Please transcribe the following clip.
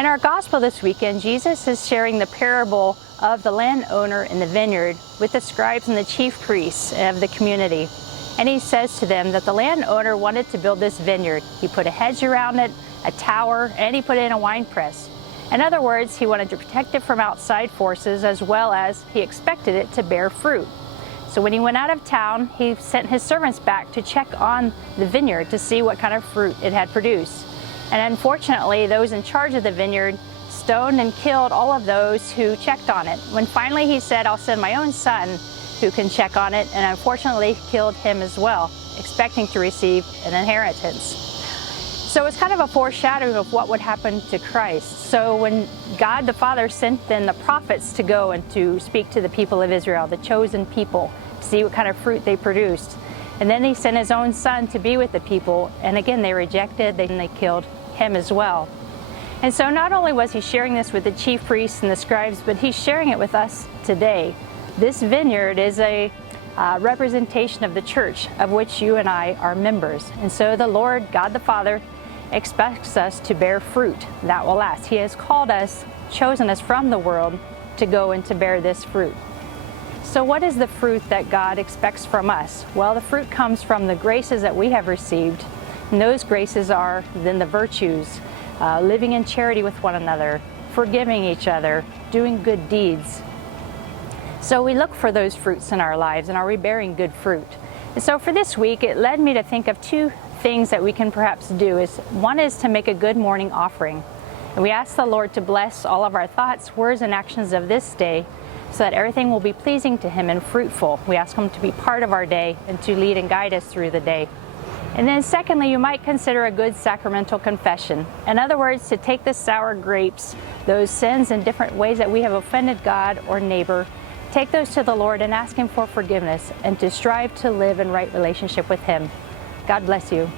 In our gospel this weekend, Jesus is sharing the parable of the landowner in the vineyard with the scribes and the chief priests of the community. And he says to them that the landowner wanted to build this vineyard. He put a hedge around it, a tower, and he put in a wine press. In other words, he wanted to protect it from outside forces, as well as he expected it to bear fruit. So when he went out of town, he sent his servants back to check on the vineyard to see what kind of fruit it had produced. And unfortunately, those in charge of the vineyard stoned and killed all of those who checked on it. When finally he said, "I'll send my own son who can check on it," and unfortunately killed him as well, expecting to receive an inheritance. So it's kind of a foreshadowing of what would happen to Christ. So when God the Father sent then the prophets to go and to speak to the people of Israel, the chosen people, to see what kind of fruit they produced. And then he sent his own son to be with the people, and again they rejected, they killed him as well. And so not only was he sharing this with the chief priests and the scribes, but he's sharing it with us today. This vineyard is a representation of the church, of which you and I are members. And so the Lord, God the Father, expects us to bear fruit that will last. He has called us, chosen us from the world to go and to bear this fruit. So what is the fruit that God expects from us? Well, the fruit comes from the graces that we have received. And those graces are then the virtues, living in charity with one another, forgiving each other, doing good deeds. So we look for those fruits in our lives, and are we bearing good fruit? And so for this week, it led me to think of two things that we can perhaps do. One is to make a good morning offering. And we ask the Lord to bless all of our thoughts, words, and actions of this day so that everything will be pleasing to Him and fruitful. We ask Him to be part of our day and to lead and guide us through the day. And then secondly, you might consider a good sacramental confession. In other words, to take the sour grapes, those sins and different ways that we have offended God or neighbor, take those to the Lord and ask Him for forgiveness, and to strive to live in right relationship with Him. God bless you.